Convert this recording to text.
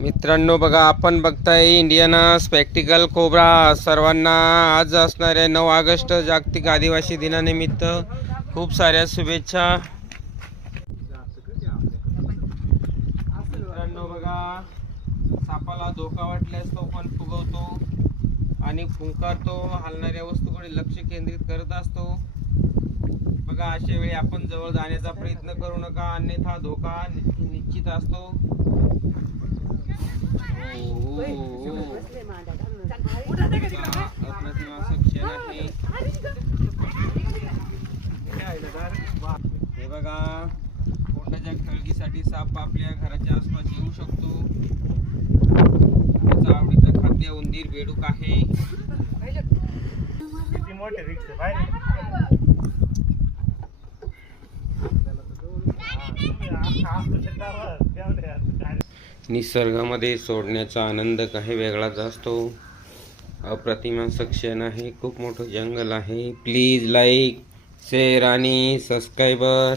मित्रांनो बघा, आपण बघताय इंडियन स्पेक्टिकल कोब्रा. सर्वांना आज असणाऱ्या 9 ऑगस्ट जागतिक आदिवासी दिनानिमित्त खूप साऱ्या शुभेच्छा. मित्रांनो बघा, सापाला धोका वाटल्यास तो पण फुगवतो आणि फुंकारतो. हलणाऱ्या वस्तूकडे लक्ष केंद्रित करत असतो. बघा, अशा वेळी आपण जवळ जाण्याचा प्रयत्न करू नका, अन्यथा धोका निश्चित असतो. हे बघा, पोटाच्या खळगीसाठी साप आपल्या घराच्या आसपास येऊ शकतो. त्याचा आवडीचं खाद्य उंदीर, बेडूक आहे. किती मोठे रिक्स आहे. निसर्गामध्ये सोडण्याचा आनंद काही वेगळाच असतो. अप्रतिम सेक्शन आहे, खूप मोठं जंगल आहे. प्लीज लाईक, शेअर आणि सबस्क्राईबर.